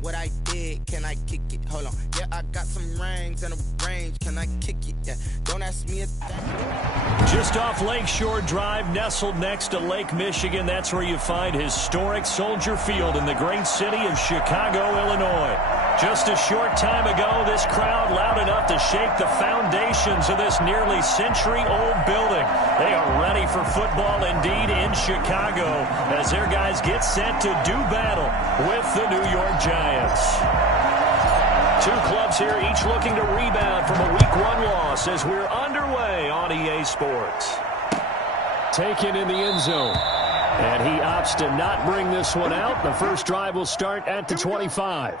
What I did, can I kick it? Hold on. Yeah, I got some rings and a range. Can I kick it? Yeah, don't ask me a thing. Just off Lakeshore Drive, nestled next to Lake Michigan. That's where you find historic Soldier Field in the great city of Chicago, Illinois. Just a short time ago, this crowd loud enough to shake the foundations of this nearly century-old building. They are ready for football indeed in Chicago as their guys get set to do battle with the New York Giants. Two clubs here, each looking to rebound from a Week 1 loss as we're underway on EA Sports. Taken in the end zone. And he opts to not bring this one out. The first drive will start at the 25.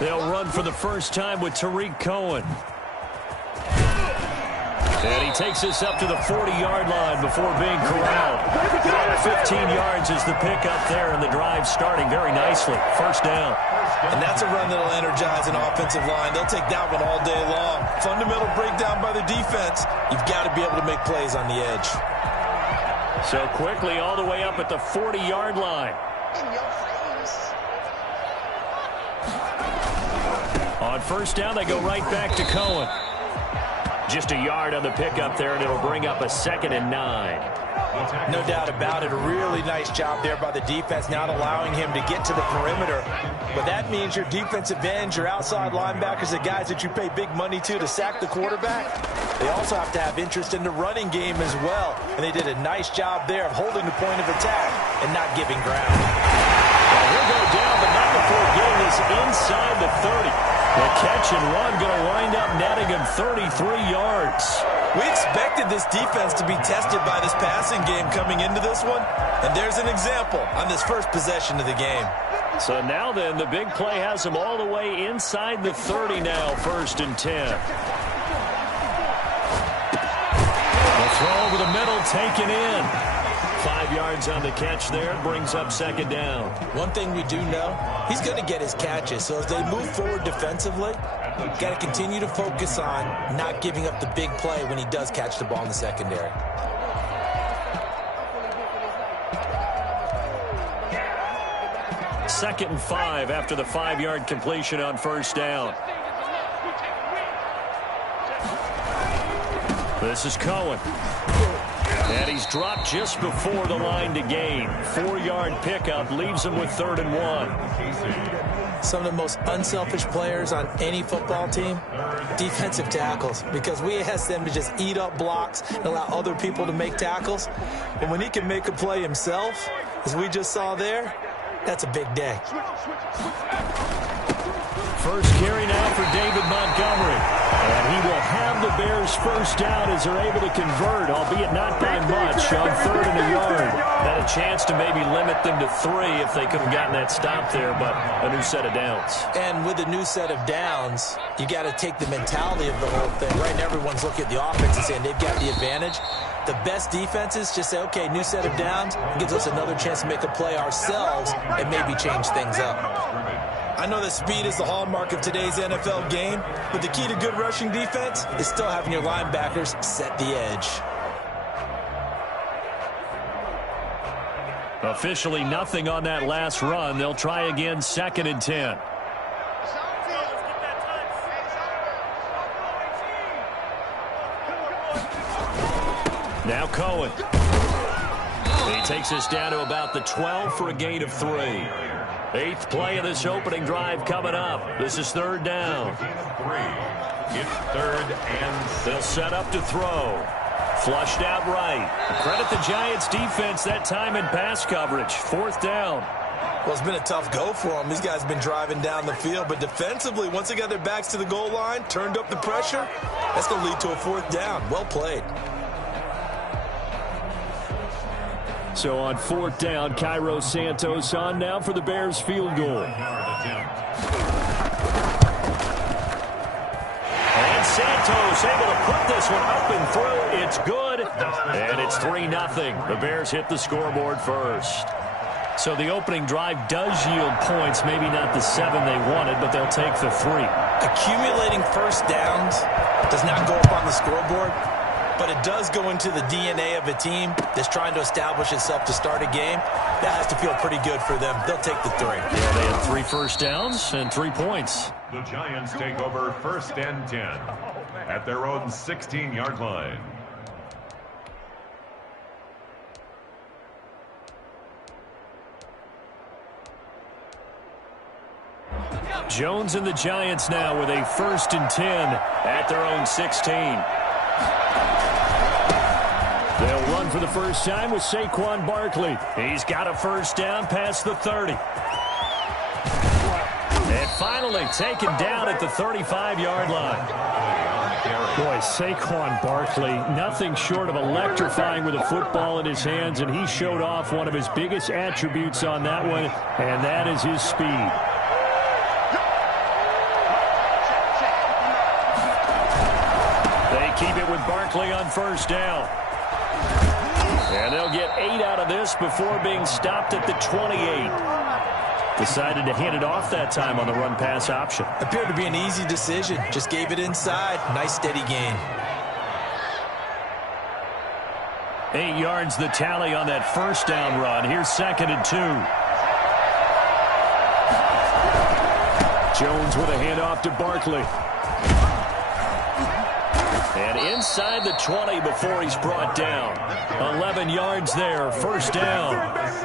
They'll run for the first time with Tariq Cohen. And he takes this up to the 40-yard line before being corralled. 15 yards is the pickup there, and the drive starting very nicely. First down. And that's a run that'll energize an offensive line. They'll take that one all day long. Fundamental breakdown by the defense. You've got to be able to make plays on the edge. So quickly all the way up at the 40-yard line. On first down, they go right back to Cohen. Just a yard on the pickup there, and it'll bring up a 2nd and 9. No doubt about it. A really nice job there by the defense, not allowing him to get to the perimeter. But that means your defensive ends, your outside linebackers, the guys that you pay big money to sack the quarterback, they also have to have interest in the running game as well. And they did a nice job there of holding the point of attack and not giving ground. Well, he'll go down, but not before getting this inside the 30. The catch and run going to wind up netting him 33 yards. We expected this defense to be tested by this passing game coming into this one, and there's an example on this first possession of the game. So now then, the big play has him all the way inside the 30 now, 1st and 10. The throw over the middle, taken in. 5 yards on the catch there, brings up 2nd down. One thing we do know, he's going to get his catches. So as they move forward defensively, got to continue to focus on not giving up the big play when he does catch the ball in the secondary. Second and 5 after the 5-yard completion on first down. This is Cohen. And he's dropped just before the line to gain. 4-yard pickup leaves him with 3rd and 1. Some of the most unselfish players on any football team, defensive tackles, because we ask them to just eat up blocks and allow other people to make tackles. But when he can make a play himself, as we just saw there, that's a big day. First carry now for David Montgomery. And he will have the Bears first down as they're able to convert, albeit not by much, on 3rd and a yard. Had a chance to maybe limit them to 3 if they could have gotten that stop there, but a new set of downs. And with a new set of downs, you got to take the mentality of the whole thing. Right now, everyone's looking at the offense and saying they've got the advantage. The best defenses just say, okay, new set of downs, gives us another chance to make a play ourselves and maybe change things up. I know that speed is the hallmark of today's NFL game, but the key to good rushing defense is still having your linebackers set the edge. Officially nothing on that last run. They'll try again, 2nd and 10. Now Cohen. He takes us down to about the 12 for a gain of 3. 8th play of this opening drive coming up. This is 3rd down. It's 3rd and 6. They'll set up to throw. Flushed out right. Credit the Giants defense that time in pass coverage. 4th down. Well, it's been a tough go for them. These guys have been driving down the field, but defensively, once they got their backs to the goal line, turned up the pressure, that's going to lead to a 4th down. Well played. So on 4th down, Cairo Santos on now for the Bears field goal. And Santos able to put this one up and through. It's good. And it's 3-0. The Bears hit the scoreboard first. So the opening drive does yield points, maybe not the 7 they wanted, but they'll take the 3. Accumulating first downs does not go up on the scoreboard, but it does go into the DNA of a team that's trying to establish itself to start a game. That has to feel pretty good for them. They'll take the 3. Yeah, they had 3 first downs and 3 points. The Giants take over 1st and 10 at their own 16-yard line. Jones and the Giants now with a 1st and 10 at their own 16. They'll run for the first time with Saquon Barkley. He's got a first down past the 30. And finally taken down at the 35-yard line. Boy, Saquon Barkley, nothing short of electrifying with a football in his hands, and he showed off one of his biggest attributes on that one, and that is his speed. They keep it with Barkley on first down. And they'll get 8 out of this before being stopped at the 28. Decided to hand it off that time on the run-pass option. Appeared to be an easy decision. Just gave it inside. Nice, steady gain. 8 yards the tally on that first down run. Here's 2nd and 2. Jones with a handoff to Barkley. And inside the 20 before he's brought down. 11 yards there, first down.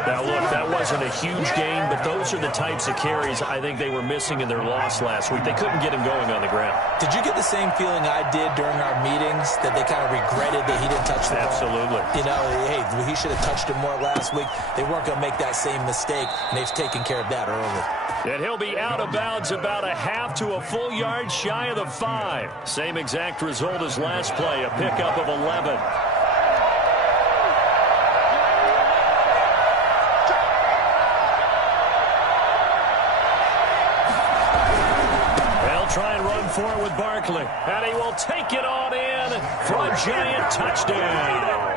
Now, look, that wasn't a huge gain, but those are the types of carries I think they were missing in their loss last week. They couldn't get him going on the ground. Did you get the same feeling I did during our meetings, that they kind of regretted that he didn't touch the ball? Absolutely. You know, hey, he should have touched it more last week. They weren't going to make that same mistake, and they've taken care of that early. And he'll be out of bounds about a half to a full yard shy of the 5. Same exact result as last play, a pickup of 11. They'll try and run for it with Barkley. And he will take it on in for a Giant touchdown.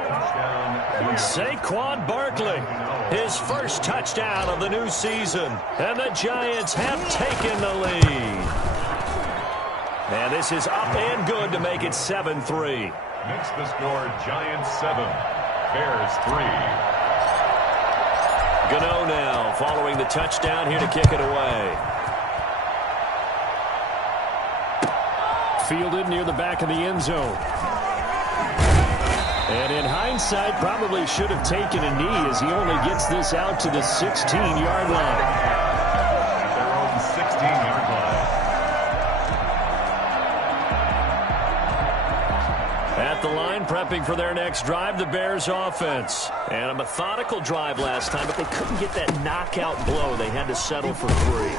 Saquon Barkley, his first touchdown of the new season. And the Giants have taken the lead. And this is up and good to make it 7-3. Makes the score Giants 7, Bears 3. Gano now following the touchdown here to kick it away. Fielded near the back of the end zone. And in hindsight, probably should have taken a knee as he only gets this out to the 16-yard line. At their own 16-yard line. At the line, prepping for their next drive, the Bears offense. And a methodical drive last time, but they couldn't get that knockout blow. They had to settle for 3.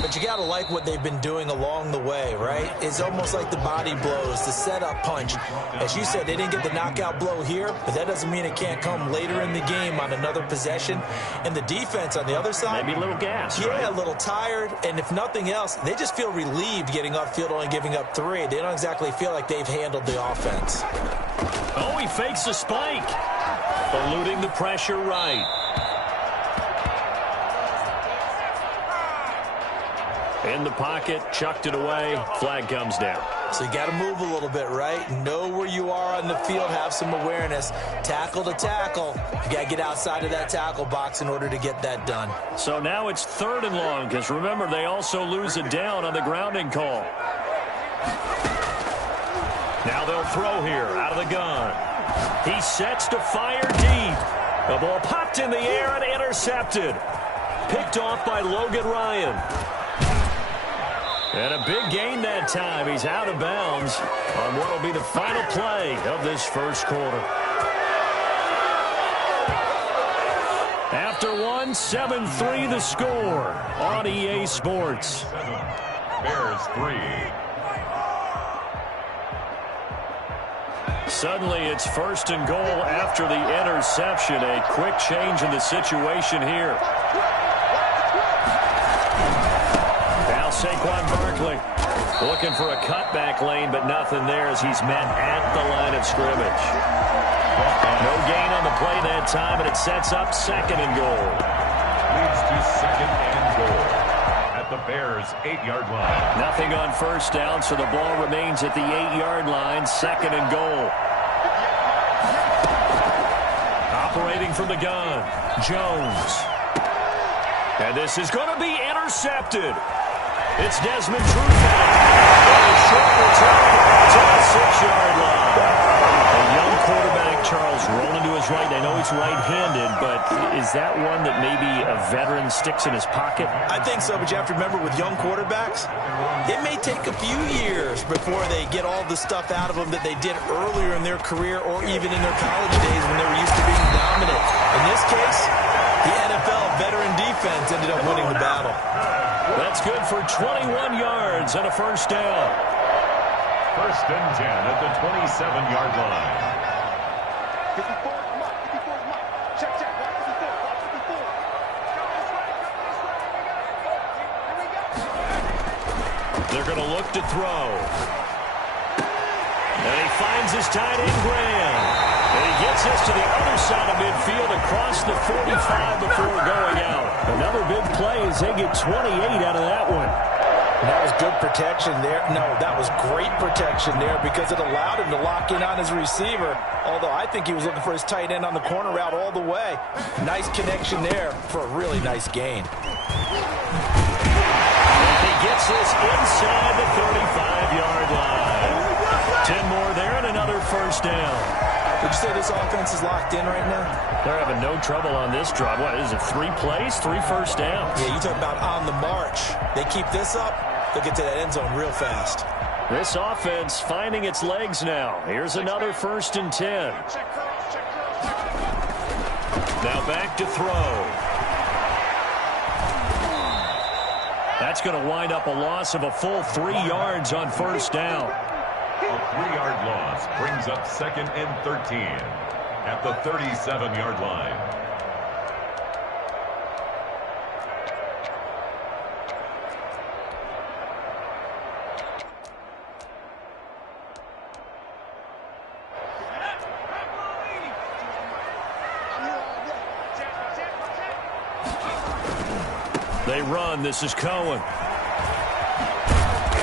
But you got to like what they've been doing along the way, right? It's almost like the body blows, the setup punch. As you said, they didn't get the knockout blow here, but that doesn't mean it can't come later in the game on another possession. And the defense on the other side, maybe a little gas, yeah, right? A little tired. And if nothing else, they just feel relieved getting upfield, only giving up 3. They don't exactly feel like they've handled the offense. Oh, he fakes a spike. Eluding the pressure right. In the pocket, chucked it away, flag comes down. So you got to move a little bit, right? Know where you are on the field, have some awareness. Tackle to tackle. You got to get outside of that tackle box in order to get that done. So now it's 3rd and long, because remember, they also lose a down on the grounding call. Now they'll throw here out of the gun. He sets to fire deep. The ball popped in the air and intercepted. Picked off by Logan Ryan. And a big gain that time. He's out of bounds on what will be the final play of this first quarter. After one, 7-3 the score on EA Sports. Bears 3. Suddenly it's first and goal after the interception. A quick change in the situation here. Now Saquon Barkley looking for a cutback lane, but nothing there as he's met at the line of scrimmage. No gain on the play that time, and it sets up second and goal. Leads to second and goal at the Bears' 8-yard line. Nothing on first down, so the ball remains at the 8-yard line, second and goal. Operating from the gun, Jones. And this is going to be intercepted. It's Desmond Trufant. And a short return to the 6-yard line. A young quarterback, Charles, rolling to his right. I know he's right-handed, but is that one that maybe a veteran sticks in his pocket? I think so, but you have to remember with young quarterbacks, it may take a few years before they get all the stuff out of them that they did earlier in their career or even in their college days when they were used to being dominant. In this case, the NFL veteran defense ended up winning the battle. That's good for 21 yards and a first down. First and 10 at the 27-yard line. They're going to look to throw. And he finds his tight end, Graham. And he gets us to the other side of midfield across the 45 before going out. Another big play as they get 28 out of that one. That was good protection there. No, that was great protection there because it allowed him to lock in on his receiver. Although I think he was looking for his tight end on the corner route all the way. Nice connection there for a really nice gain. He gets this inside the 35-yard line. 10 more there and another first down. Would you say this offense is locked in right now? They're having no trouble on this drive. What is it, 3 plays, 3 first downs? Yeah, you talk about on the march. They keep this up, they'll get to that end zone real fast. This offense finding its legs now. Here's another first and 10. Now back to throw. That's going to wind up a loss of a full 3 yards on first down. A 3-yard loss brings up second and 13 at the 37-yard line. They run. This is Cohen.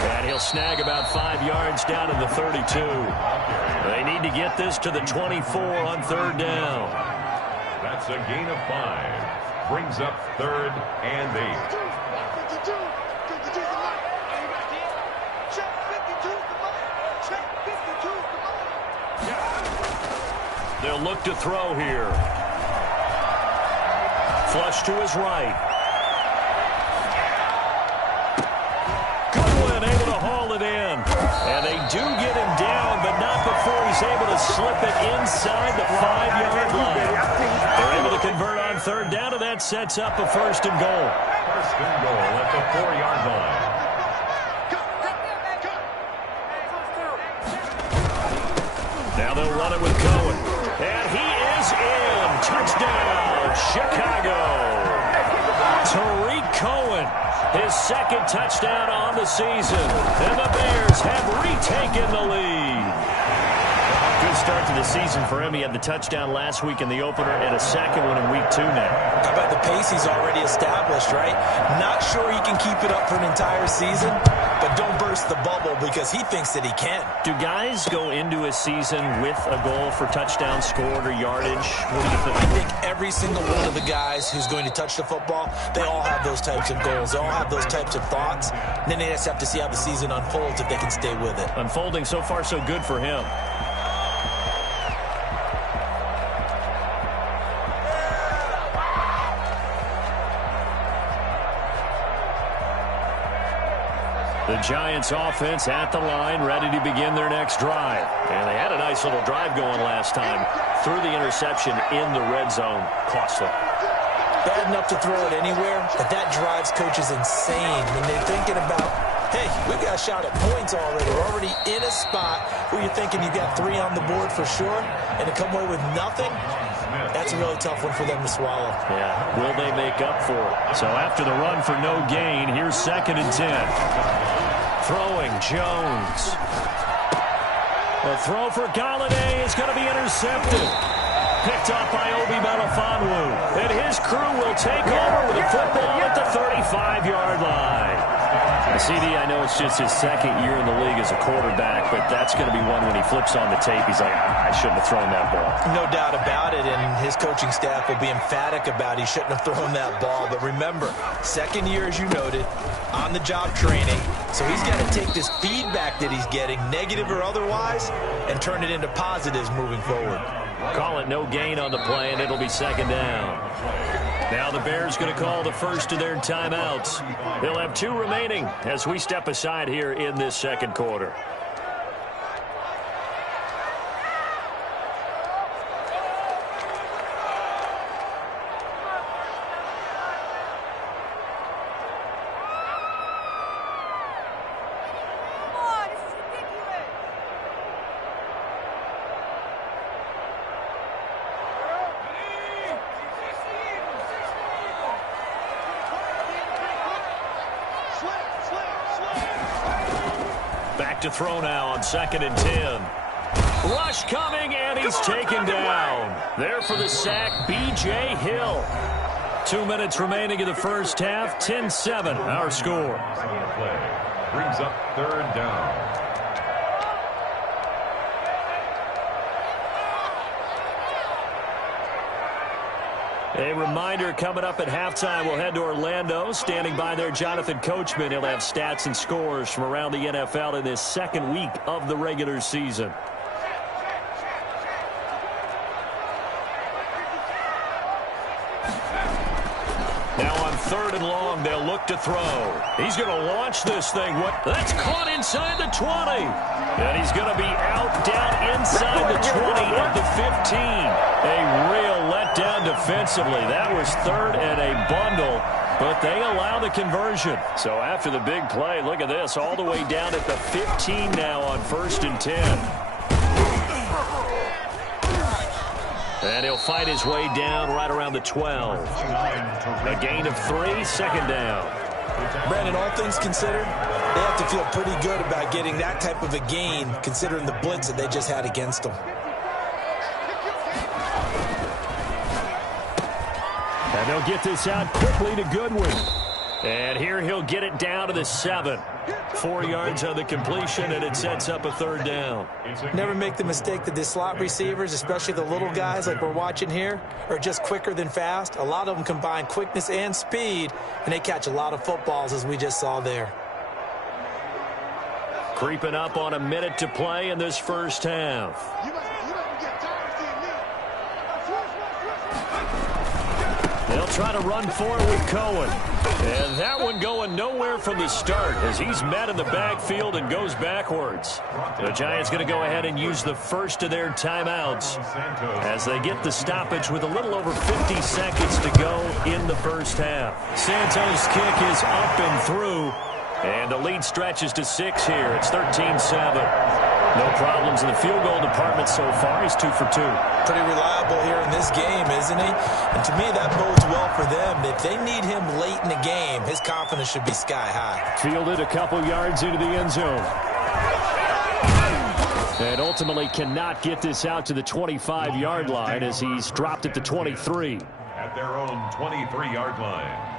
And he'll snag about 5 yards down to the 32. They need to get this to the 24 on third down. That's a gain of 5. Brings up third and 8. They'll look to throw here. Flush to his right. Goodwin able to haul it in. And they do get him down, but not before he's able to slip it inside the 5-yard line. They're able to convert on third down, and that sets up a first and goal. First and goal at the 4-yard line. Now they'll run it with Cohen. And he is in. Touchdown, Chicago. Tariq Cohen, his second touchdown on the season. And the Bears have retaken the lead. Good start to the season for him. He had the touchdown last week in the opener and a second one in week 2 now. How about the pace he's already established, right? Not sure he can keep it up for an entire season, but don't burst the bubble because he thinks that he can. Do guys go into a season with a goal for touchdown scored or yardage? What do you think? I think every single one of the guys who's going to touch the football, they all have those types of goals. They all have those types of thoughts. And then they just have to see how the season unfolds if they can stay with it. Unfolding so far so good for him. The Giants offense at the line, ready to begin their next drive. And they had a nice little drive going last time. Threw the interception in the red zone. Costly. Bad enough to throw it anywhere, but that drives coaches insane when they're thinking about, hey, we've got a shot at points already. We're already in a spot where you're thinking you've got 3 on the board for sure, and to come away with nothing, that's a really tough one for them to swallow. Yeah, will they make up for it? So after the run for no gain, here's 2nd and 10. Throwing Jones. The throw for Galladay is going to be intercepted. Picked up by Obi Melifonwu. And his crew will take over with a football at the 35-yard line. CD, I know it's just his 2nd year in the league as a quarterback, but that's going to be one when he flips on the tape, he's like, I shouldn't have thrown that ball. No doubt about it, and his coaching staff will be emphatic about he shouldn't have thrown that ball. But remember, 2nd year, as you noted, on-the-job training, so he's got to take this feedback that he's getting, negative or otherwise, and turn it into positives moving forward. Call it no gain on the play, and it'll be 2nd down. Now the Bears going to call the first of their timeouts. They'll have 2 remaining as we step aside here in this 2nd quarter. To throw now on 2nd and 10. Rush coming, and he's taken down. There for the sack, B.J. Hill. 2 minutes remaining in the first half, 10-7, our score. Brings up 3rd down. A reminder coming up at halftime, we'll head to Orlando. Standing by there, Jonathan Coachman. He'll have stats and scores from around the NFL in this 2nd week of the regular season. Now on 3rd and long, they'll look to throw. He's going to launch this thing. That's caught inside the 20. And he's going to be out down inside the 20 at the 15. A real letdown defensively. That was 3rd and a bundle, but they allow the conversion. So after the big play, look at this, all the way down at the 15 now on 1st and 10. And he'll fight his way down right around the 12. A gain of 3, 2nd down. Brandon, all things considered, they have to feel pretty good about getting that type of a gain, considering the blitz that they just had against them. And they'll get this out quickly to Goodwin. And here he'll get it down to the 7. 4 yards on the completion, and it sets up a 3rd down. Never make the mistake that the slot receivers, especially the little guys like we're watching here, are just quicker than fast. A lot of them combine quickness and speed, and they catch a lot of footballs, as we just saw there. Creeping up on a minute to play in this first half. They'll try to run for it with Cohen. And that one going nowhere from the start as he's met in the backfield and goes backwards. The Giants going to go ahead and use the first of their timeouts as they get the stoppage with a little over 50 seconds to go in the first half. Santos' kick is up and through, and the lead stretches to 6 here. It's 13-7. No problems in the field goal department so far. He's 2 for 2. Pretty reliable here in this game, isn't he? And to me, that bodes well for them. If they need him late in the game, his confidence should be sky high. Fielded a couple yards into the end zone. And ultimately cannot get this out to the 25-yard line as he's dropped at the 23. At their own 23-yard line.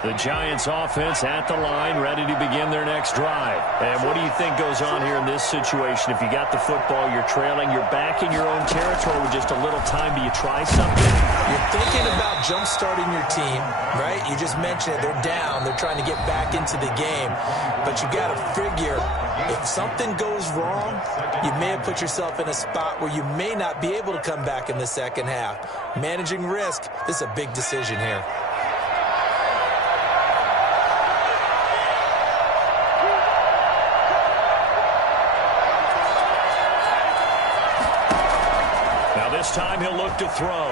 The Giants offense at the line, ready to begin their next drive. And what do you think goes on here in this situation? If you got the football, you're trailing, you're back in your own territory with just a little time. Do you try something? You're thinking about jump-starting your team, right? You just mentioned it. They're down. They're trying to get back into the game. But you got to figure, if something goes wrong, you may have put yourself in a spot where you may not be able to come back in the second half. Managing risk, this is a big decision here. This time he'll look to throw.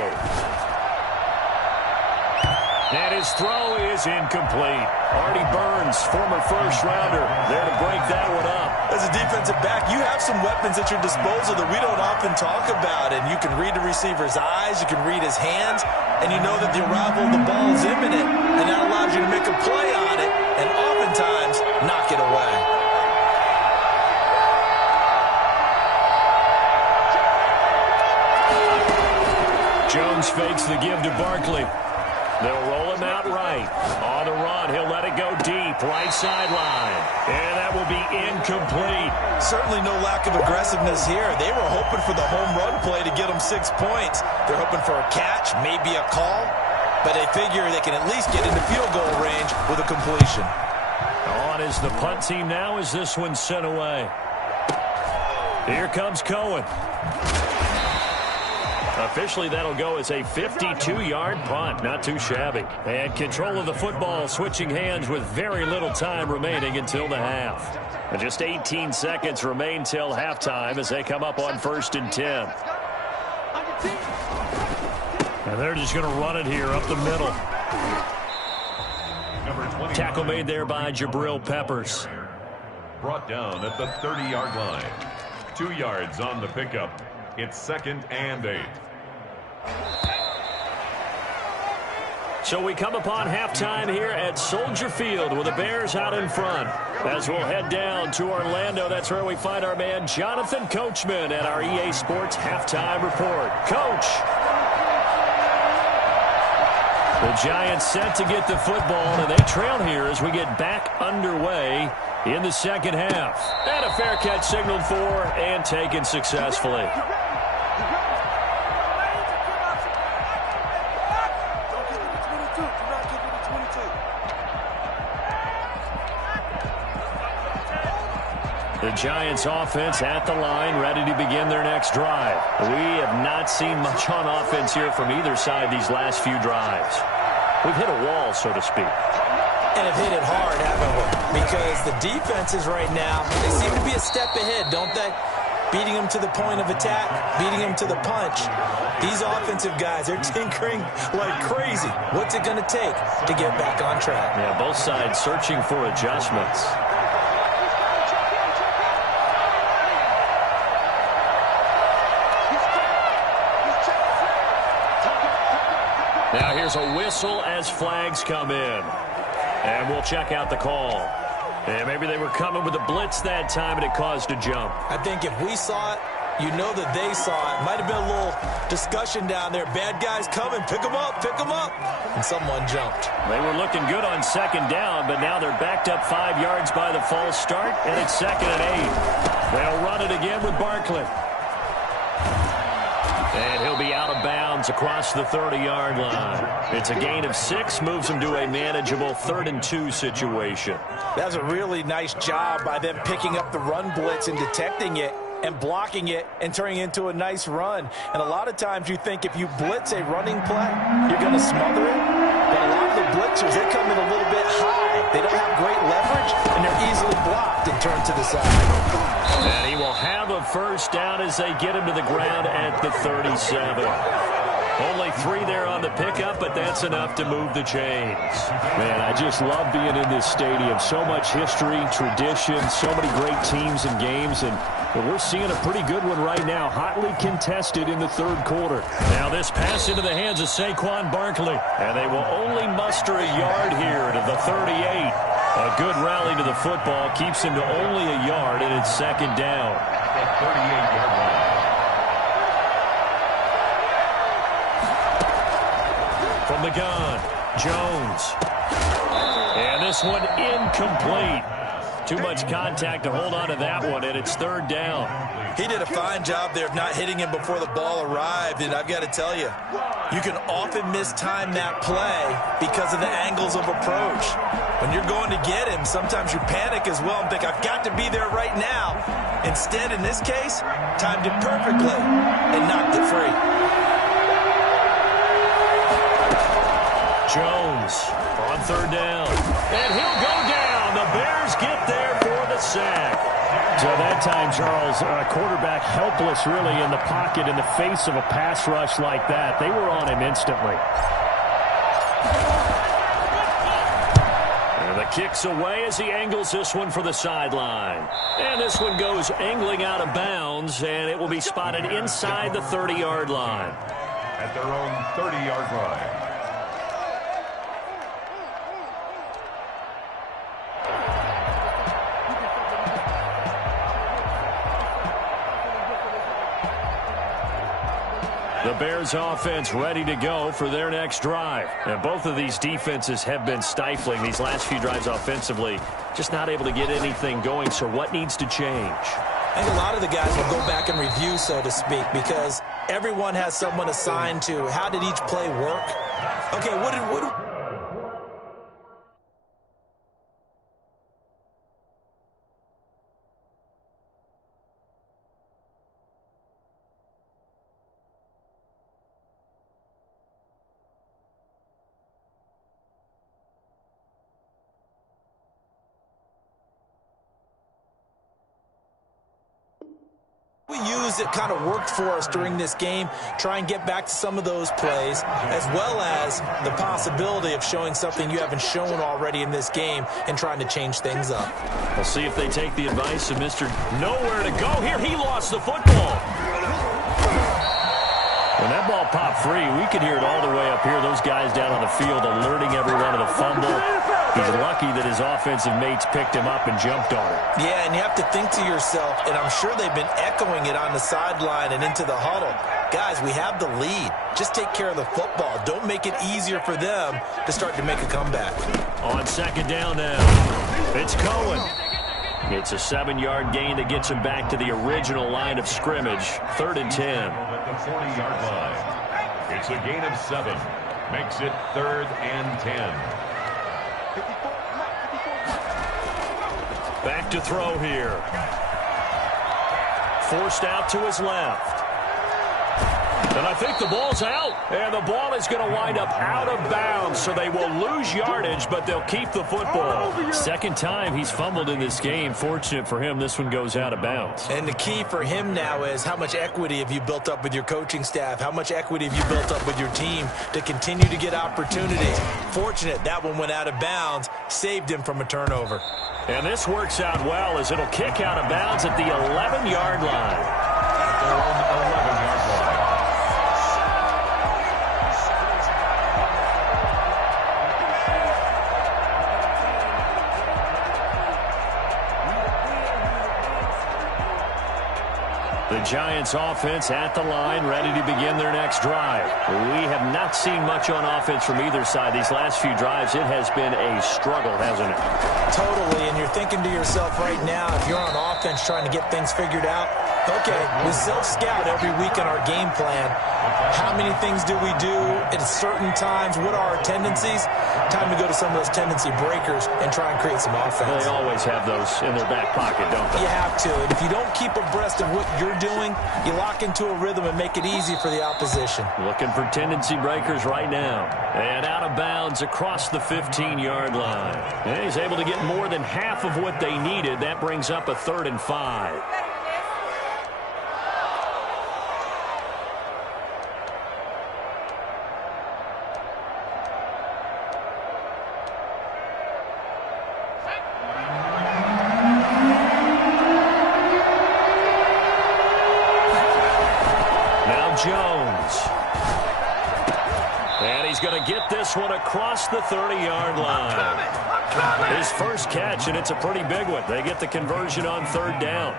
And his throw is incomplete. Artie Burns, former first-rounder, there to break that one up. As a defensive back, you have some weapons at your disposal that we don't often talk about. And you can read the receiver's eyes, you can read his hands, and you know that the arrival of the ball is imminent. And that allows you to make a play on it and oftentimes knock it away. Jones fakes the give to Barkley. They'll roll him out right. On the run, he'll let it go deep, right sideline. And that will be incomplete. Certainly no lack of aggressiveness here. They were hoping for the home run play to get them 6 points. They're hoping for a catch, maybe a call. But they figure they can at least get into field goal range with a completion. On is the punt team now as this one's sent away. Here comes Cohen. Officially, that'll go as a 52-yard punt. Not too shabby. And control of the football switching hands with very little time remaining until the half. And just 18 seconds remain till halftime as they come up on 1st and 10. And they're just going to run it here up the middle. Tackle made there by Jabril Peppers. Brought down at the 30-yard line. 2 yards on the pickup. It's 2nd and 8. So we come upon halftime here at Soldier Field with the Bears out in front. As we'll head down to Orlando, that's where we find our man Jonathan Coachman at our EA Sports Halftime Report. Coach! The Giants set to get the football, and they trail here as we get back underway in the second half. And a fair catch signaled for and taken successfully. The Giants offense at the line, ready to begin their next drive. We have not seen much on offense here from either side these last few drives. We've hit a wall, so to speak. And have hit it hard, haven't we? Because the defenses right now, they seem to be a step ahead, don't they? Beating them to the point of attack, beating them to the punch. These offensive guys, they're tinkering like crazy. What's it going to take to get back on track? Yeah, both sides searching for adjustments. Now here's a whistle as flags come in. And we'll check out the call. And maybe they were coming with a blitz that time and it caused a jump. I think if we saw it, you know that they saw it. Might have been a little discussion down there. Bad guys coming. Pick them up. Pick them up. And someone jumped. They were looking good on 2nd down, but now they're backed up 5 yards by the false start, and it's 2nd and 8. They'll run it again with Barkley. And he'll be out of bounds across the 30-yard line. It's a gain of 6, moves him to a manageable 3rd and 2 situation. That's a really nice job by them picking up the run blitz and detecting it and blocking it and turning it into a nice run. And a lot of times you think if you blitz a running play, you're going to smother it. But a lot of the blitzers, they come in a little bit high. They don't have great leverage, and they're easily blocked and turned to the side. And he will have a 1st down as they get him to the ground at the 37. Only 3 there on the pickup, but that's enough to move the chains. Man, I just love being in this stadium. So much history, tradition, so many great teams and games, and we're seeing a pretty good one right now, hotly contested in the 3rd quarter. Now this pass into the hands of Saquon Barkley, and they will only muster a yard here to the 38. A good rally to the football keeps him to only a yard, and it's 2nd down. At the 38-yard line. From the gun, Jones And this one incomplete. Too much contact to hold on to that one, and it's third down. He did a fine job there of not hitting him before the ball arrived, and I've got to tell you, you can often mistime that play because of the angles of approach. When you're going to get him, sometimes you panic as well and think, I've got to be there right now. Instead, in this case, timed it perfectly and knocked it free. Jones on third down, and he'll go down. The Bears get there for the sack. So that time, Charles, quarterback helpless really in the pocket in the face of a pass rush like that. They were on him instantly. And the kick's away as he angles this one for the sideline. And this one goes angling out of bounds, and it will be spotted inside the 30-yard line. At their own 30-yard line. The Bears offense ready to go for their next drive. And both of these defenses have been stifling these last few drives offensively. Just not able to get anything going. So what needs to change? I think a lot of the guys will go back and review, so to speak, because everyone has someone assigned to how did each play work. Okay, what we use that kind of worked for us during this game, try and get back to some of those plays, as well as the possibility of showing something you haven't shown already in this game and trying to change things up. We'll see if they take the advice of Mr. Nowhere to go. Here, he lost the football. When that ball popped free, we could hear it all the way up here. Those guys down on the field alerting everyone of the fumble. He's lucky that his offensive mates picked him up and jumped on it. Yeah, and you have to think to yourself, and I'm sure they've been echoing it on the sideline and into the huddle. Guys, we have the lead. Just take care of the football. Don't make it easier for them to start to make a comeback. On second down now, it's Cohen. It's a 7-yard gain that gets him back to the original line of scrimmage. 3rd and 10. At the 40-yard line. It's a gain of 7. Makes it 3rd and 10. Back to throw here. Forced out to his left. And I think the ball's out. And the ball is going to wind up out of bounds, so they will lose yardage, but they'll keep the football. Second time he's fumbled in this game. Fortunate for him, this one goes out of bounds. And the key for him now is how much equity have you built up with your coaching staff? How much equity have you built up with your team to continue to get opportunities? Fortunate that one went out of bounds, saved him from a turnover. And this works out well as it'll kick out of bounds at the 11-yard line. At their own 11-yard line. The Giants offense at the line, ready to begin their next drive. We have not seen much on offense from either side. These last few drives, it has been a struggle, hasn't it? Totally, and you're thinking to yourself right now, if you're on offense trying to get things figured out, okay, we self-scout every week in our game plan. How many things do we do at certain times? What are our tendencies? Time to go to some of those tendency breakers and try and create some offense. They always have those in their back pocket, don't they? You have to. And if you don't keep abreast of what you're doing, you lock into a rhythm and make it easy for the opposition. Looking for tendency breakers right now. And out of bounds across the 15-yard line. And he's able to get more than half of what they needed. That brings up a 3rd and 5. Jones. And he's going to get this one across the 30-yard line. His first catch, and it's a pretty big one. They get the conversion on 3rd down.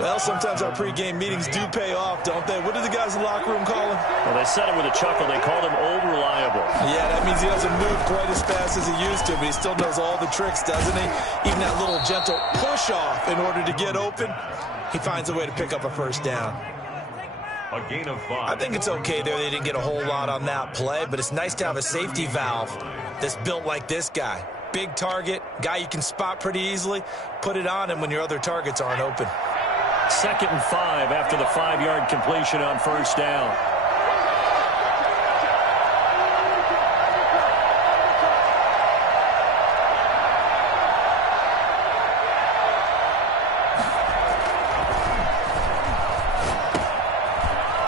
Well, sometimes our pregame meetings do pay off, don't they? What do the guys in the locker room call him? Well, they said it with a chuckle. They called him Old Reliable. Yeah, that means he doesn't move quite as fast as he used to, but he still knows all the tricks, doesn't he? Even that little gentle push-off in order to get open, he finds a way to pick up a first down. A gain of 5. I think it's okay there. They didn't get a whole lot on that play, but it's nice to have a safety valve that's built like this guy. Big target, guy you can spot pretty easily. Put it on him when your other targets aren't open. 2nd and 5 after the 5-yard completion on first down.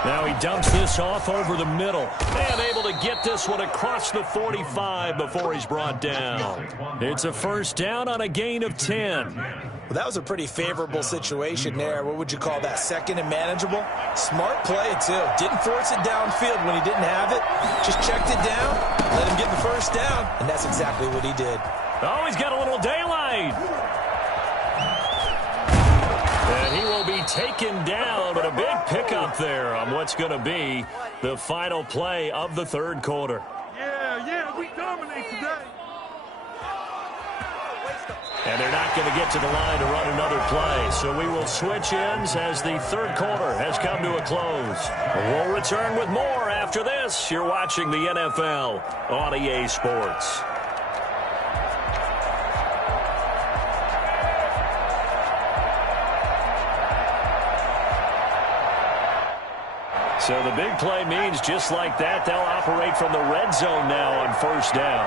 Now he dumps this off over the middle. And able to get this one across the 45 before he's brought down. It's a first down on a gain of 10. Well, that was a pretty favorable situation there. What would you call that? 2nd and manageable? Smart play, too. Didn't force it downfield when he didn't have it. Just checked it down, let him get the first down, and that's exactly what he did. Oh, he's got a little daylight. And he will be taken down, but a big pickup there on what's going to be the final play of the 3rd quarter. Yeah, we dominate today. And they're not going to get to the line to run another play. So we will switch ends as the 3rd quarter has come to a close. We'll return with more after this. You're watching the NFL on EA Sports. So the big play means just like that, they'll operate from the red zone now on first down.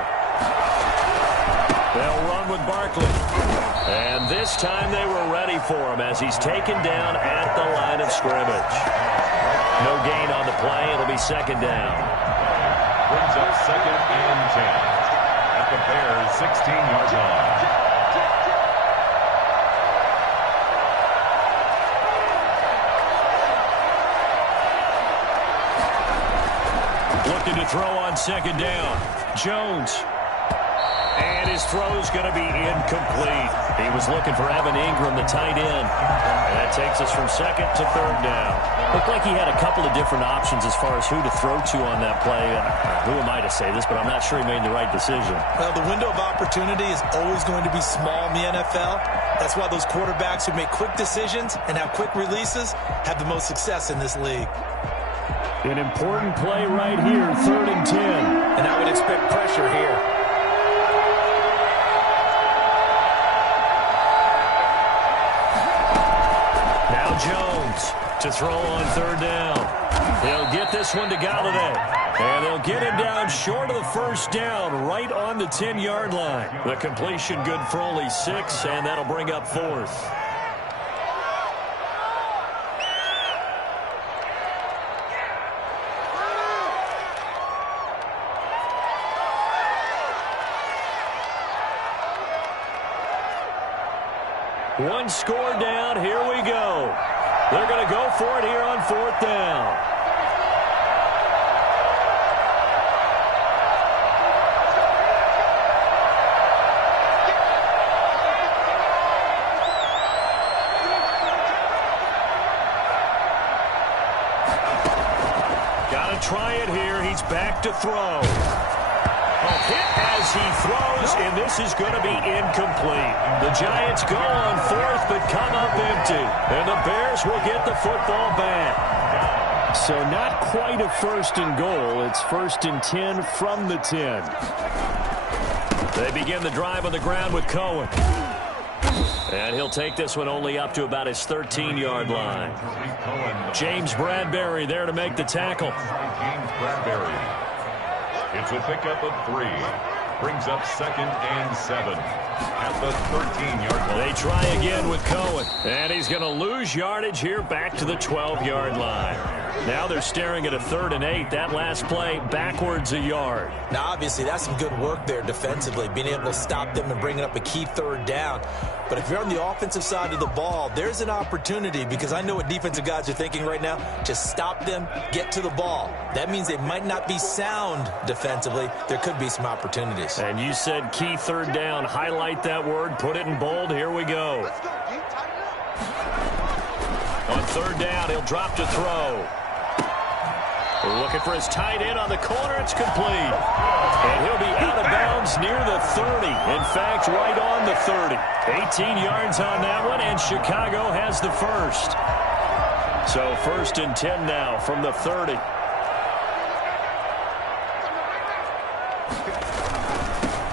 They'll run with Barkley. And this time they were ready for him as he's taken down at the line of scrimmage. No gain on the play. It'll be 2nd down. Brings up 2nd and 10 at the Bears' 16-yard line. Looking to throw on 2nd down. Jones. And his throw's going to be incomplete. He was looking for Evan Ingram, the tight end. And that takes us from 2nd to 3rd down. Looked like he had a couple of different options as far as who to throw to on that play. Who am I to say this, but I'm not sure he made the right decision. Well, the window of opportunity is always going to be small in the NFL. That's why those quarterbacks who make quick decisions and have quick releases have the most success in this league. An important play right here, 3rd and 10. And I would expect pressure here. Now Jones to throw on 3rd down. They'll get this one to Galladay. And they'll get him down short of the first down, right on the 10-yard line. The completion good for only 6, and that'll bring up 4th. One score down. Here we go. They're going to go for it here on 4th down. Got to try it here. He's back to throw. A hit as he throws, and this is going to be incomplete. The Giants go on 4th, but come up empty. And the Bears will get the football back. So not quite a 1st and goal. It's 1st and 10 from the 10. They begin the drive on the ground with Cohen. And he'll take this one only up to about his 13-yard line. James Bradbury there to make the tackle. James Bradbury. It's a pickup of 3. Brings up 2nd and 7 at the 13-yard line. They try again with Cohen. And he's going to lose yardage here back to the 12-yard line. Now they're staring at a 3rd and 8. That last play backwards a yard. Now, obviously, that's some good work there defensively, being able to stop them and bringing up a key 3rd down. But if you're on the offensive side of the ball, there's an opportunity, because I know what defensive guys are thinking right now. Just stop them, get to the ball. That means they might not be sound defensively. There could be some opportunities. And you said key 3rd down. Highlight that word. Put it in bold. Here we go. 3rd down. He'll drop to throw. Looking for his tight end on the corner. It's complete. And he'll be out of bounds near the 30. In fact, right on the 30. 18 yards on that one, and Chicago has the first. So 1st and 10 now from the 30.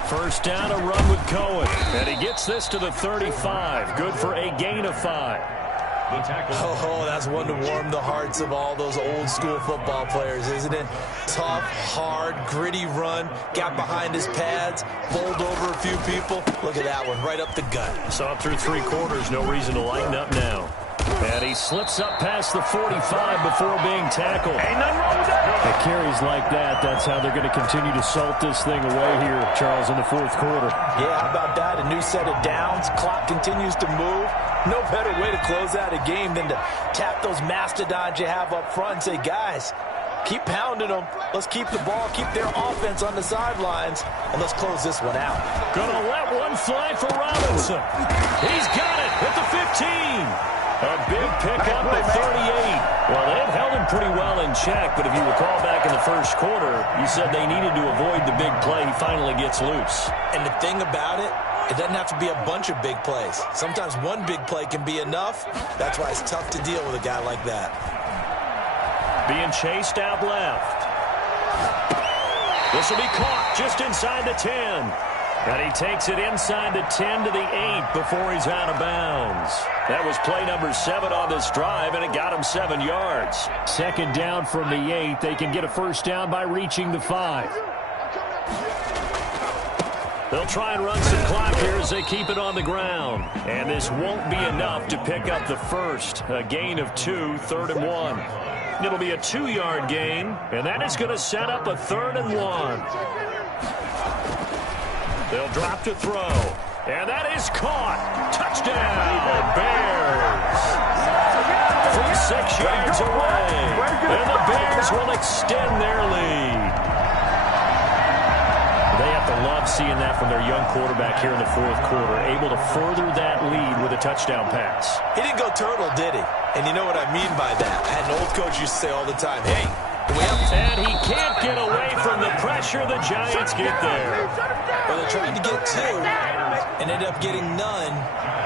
First down, a run with Cohen. And he gets this to the 35. Good for a gain of 5. Oh, that's one to warm the hearts of all those old school football players, isn't it? Tough, hard, gritty run. Got behind his pads, bowled over a few people. Look at that one, right up the gut. Saw it through 3 quarters. No reason to lighten up now. And he slips up past the 45 before being tackled. Ain't nothing wrong with that. The carries like that, that's how they're going to continue to salt this thing away here, Charles, in the 4th quarter. Yeah, how about that? A new set of downs. Clock continues to move. No better way to close out a game than to tap those mastodons you have up front and say, guys, keep pounding them. Let's keep the ball, keep their offense on the sidelines, and let's close this one out. Gonna let one fly for Robinson. He's got it at the 15. A big pickup at 38. Well, they've held him pretty well in check, but if you recall back in the 1st quarter, you said they needed to avoid the big play. He finally gets loose. And the thing about it, it doesn't have to be a bunch of big plays. Sometimes one big play can be enough. That's why it's tough to deal with a guy like that. Being chased out left. This will be caught just inside the 10. And he takes it inside the 10 to the 8 before he's out of bounds. That was play number 7 on this drive, and it got him 7 yards. 2nd down from the 8. They can get a 1st down by reaching the 5. They'll try and run some clock here as they keep it on the ground. And this won't be enough to pick up the first. A gain of 2, 3rd and 1. It'll be a 2-yard gain, and that is going to set up a 3rd and 1. They'll drop to throw. And that is caught. Touchdown, Bears. From 6 yards away. And the Bears will extend their lead. They have to love seeing that from their young quarterback here in the 4th quarter, able to further that lead with a touchdown pass. He didn't go turtle, did he? And you know what I mean by that. I had an old coach used to say all the time, hey, and he can't get away from the pressure. The Giants get there. Well, they tried to get 2 and ended up getting none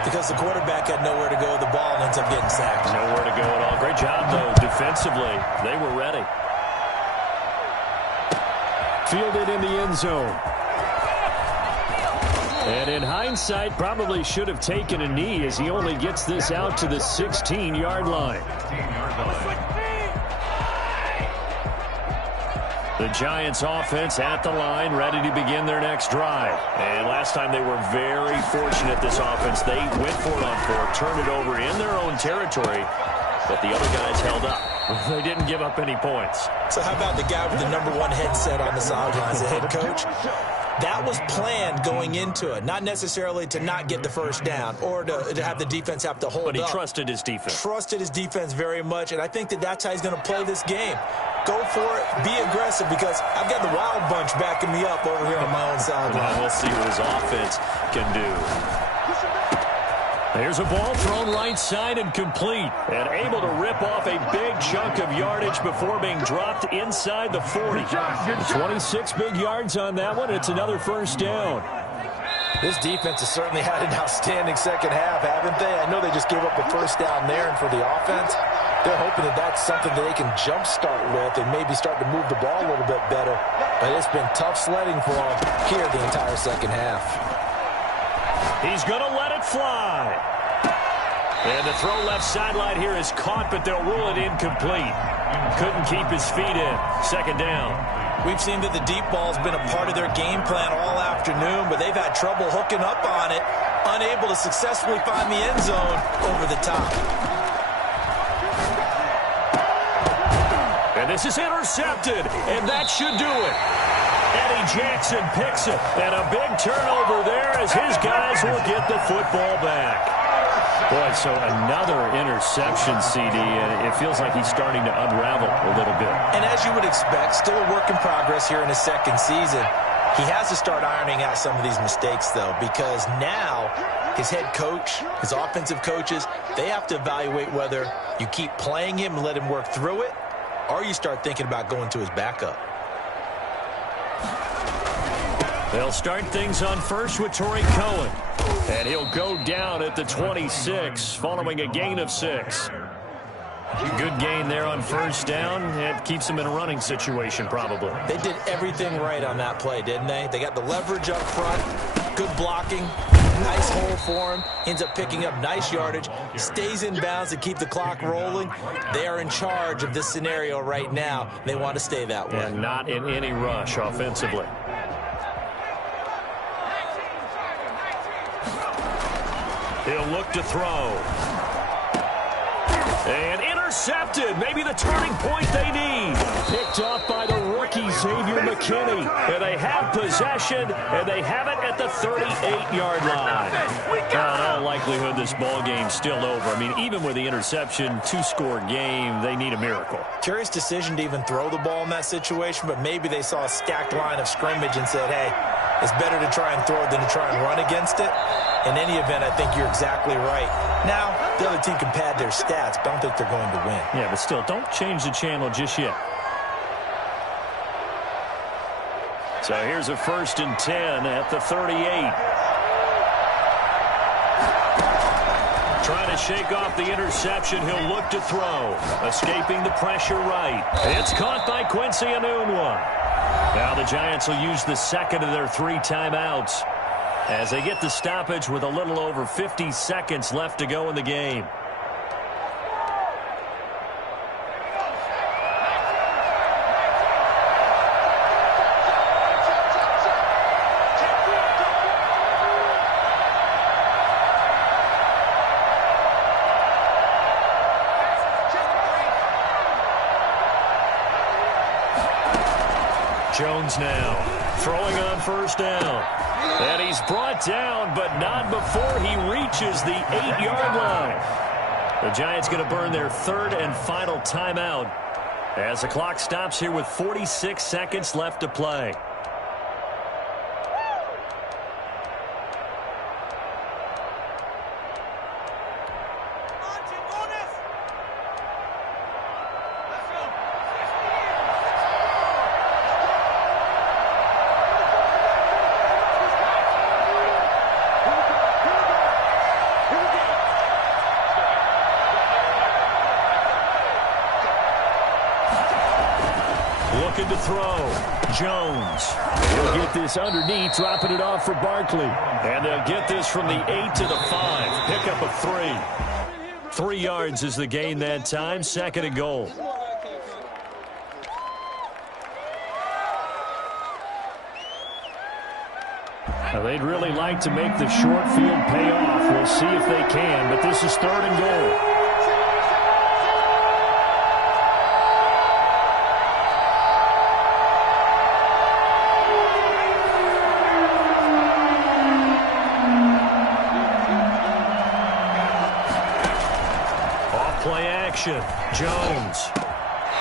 because the quarterback had nowhere to go with the ball and ends up getting sacked. Nowhere to go at all. Great job, though, defensively. They were ready. Fielded in the end zone. And in hindsight, probably should have taken a knee as he only gets this out to the 16-yard line. The Giants offense at the line, ready to begin their next drive. And last time they were very fortunate, this offense. They went for it on 4th, turned it over in their own territory, but the other guys held up. They didn't give up any points. So how about the guy with the number 1 headset on the sidelines, the head coach? That was planned going into it, not necessarily to not get the 1st down or to have the defense have to hold up. But he trusted his defense. Trusted his defense very much, and I think that's how he's going to play this game. Go for it, be aggressive, because I've got the Wild Bunch backing me up over here on my own sideline. We'll see what his offense can do. There's a ball thrown right side and complete, and able to rip off a big chunk of yardage before being dropped inside the 40. 26 big yards on that one. It's another 1st down. This defense has certainly had an outstanding 2nd half, haven't they? I know they just gave up a 1st down there, and for the offense, they're hoping that that's something that they can jumpstart with and maybe start to move the ball a little bit better. But it's been tough sledding for them here the entire 2nd half. He's going to let it fly. And the throw left sideline here is caught, but they'll rule it incomplete. Couldn't keep his feet in. 2nd down. We've seen that the deep ball's been a part of their game plan all afternoon, but they've had trouble hooking up on it, unable to successfully find the end zone over the top. And this is intercepted, and that should do it. Eddie Jackson picks it, and a big turnover there as his guys will get the football back. Boy, so another interception, CD, and it feels like he's starting to unravel a little bit. And as you would expect, still a work in progress here in his 2nd season. He has to start ironing out some of these mistakes, though, because now his head coach, his offensive coaches, they have to evaluate whether you keep playing him and let him work through it, or you start thinking about going to his backup. They'll start things on first with Torrey Cohen. And he'll go down at the 26 following a gain of 6. Good gain there on first down. It keeps them in a running situation probably. They did everything right on that play, didn't they? They got the leverage up front, good blocking, nice hole for him, ends up picking up nice yardage, stays in bounds to keep the clock rolling. They are in charge of this scenario right now. They want to stay that way. And not in any rush offensively. He'll look to throw. And intercepted. Maybe the turning point they need. Picked off by the rookie Xavier McKinney. And they have possession, and they have it at the 38-yard line. In all likelihood, this ball game's still over. I mean, even with the interception, 2-score game, they need a miracle. Curious decision to even throw the ball in that situation, but maybe they saw a stacked line of scrimmage and said, hey, it's better to try and throw it than to try and run against it. In any event, I think you're exactly right. Now, the other team can pad their stats, but I don't think they're going to win. Yeah, but still, don't change the channel just yet. So here's a 1st and 10 at the 38. Trying to shake off the interception. He'll look to throw. Escaping the pressure right. It's caught by Quincy Enunwa. Now the Giants will use the second of their 3 timeouts as they get the stoppage with a little over 50 seconds left to go in the game. Jones now throwing on first down. And he's brought down, but not before he reaches the 8-yard line. The Giants going to burn their 3rd and final timeout as the clock stops here with 46 seconds left to play. Looking to throw. Jones. He'll get this underneath, dropping it off for Barkley. And they'll get this from the 8 to the 5. Pickup of 3. 3 yards is the gain that time. 2nd and goal. Now they'd really like to make the short field pay off. We'll see if they can, but this is 3rd and goal. Jones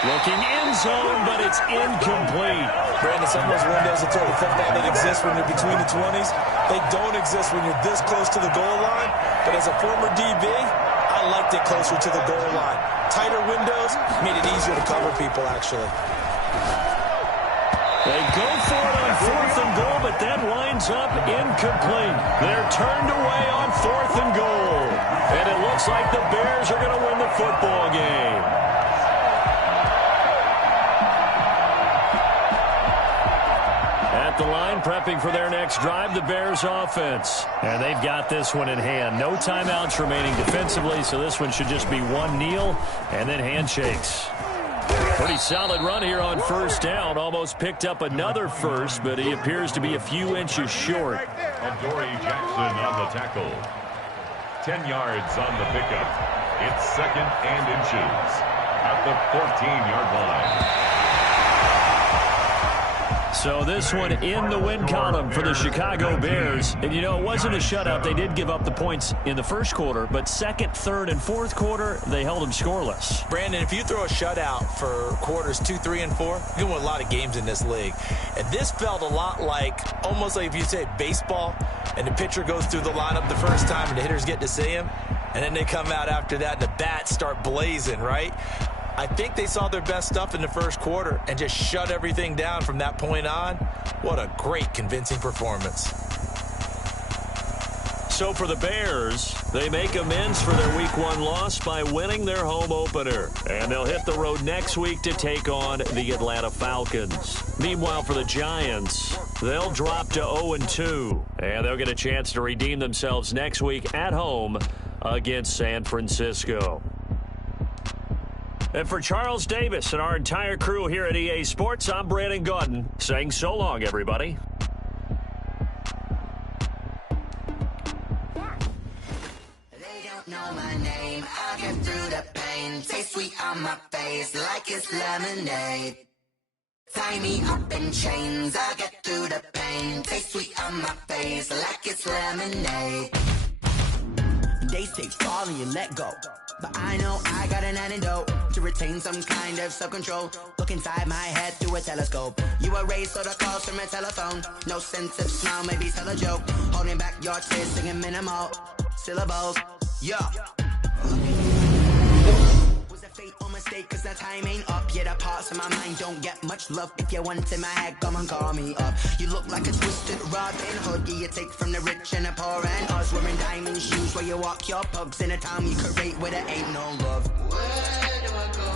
looking end zone, but it's incomplete. Brandon, some of those windows to throw the football that exist when you're between the 20s, they don't exist when you're this close to the goal line. But as a former DB, I liked it closer to the goal line. Tighter windows made it easier to cover people, actually. They go for it on 4th and goal, but that winds up incomplete. They're turned away on 4th and goal. And it looks like the Bears are going to win the football game. At the line, prepping for their next drive, the Bears offense. And they've got this one in hand. No timeouts remaining defensively, so this one should just be one kneel and then handshakes. Pretty solid run here on first down. Almost picked up another first, but he appears to be a few inches short. Adoree Jackson on the tackle. 10 yards on the pickup. It's 2nd and inches at the 14-yard line. So this one in the win column for the Chicago Bears. And, you know, it wasn't a shutout. They did give up the points in the first quarter, but second, third, and fourth quarter, they held them scoreless. Brandon, if you throw a shutout for quarters 2, 3, and 4, you can win a lot of games in this league. And this felt a lot like, almost like if you say baseball, and the pitcher goes through the lineup the first time and the hitters get to see him, and then they come out after that and the bats start blazing, right? I think they saw their best stuff in the first quarter and just shut everything down from that point on. What a great, convincing performance. So for the Bears, they make amends for their Week 1 loss by winning their home opener. And they'll hit the road next week to take on the Atlanta Falcons. Meanwhile, for the Giants, they'll drop to 0-2. And they'll get a chance to redeem themselves next week at home against San Francisco. And for Charles Davis and our entire crew here at EA Sports, I'm Brandon Gaudin saying so long, everybody. They don't know my name. I get through the pain. Taste sweet on my face like it's lemonade. Tie me up in chains. I get through the pain. Taste sweet on my face like it's lemonade. They say fall and you let go, but I know I got an antidote to retain some kind of self-control. Look inside my head through a telescope. You erase all the calls from a telephone. No sense of smile, maybe tell a joke. Holding back your tears, singing minimal syllables. Yeah. Was it fate or mistake? Cause the time ain't up yet. The parts of my mind don't get much love. If you want in my head, come and call me up. You look like a twisted Robin Hood. You take from the rich and the poor and us. Wearing diamond shoes where you walk your pugs in a town you create where there ain't no love. Where do I go?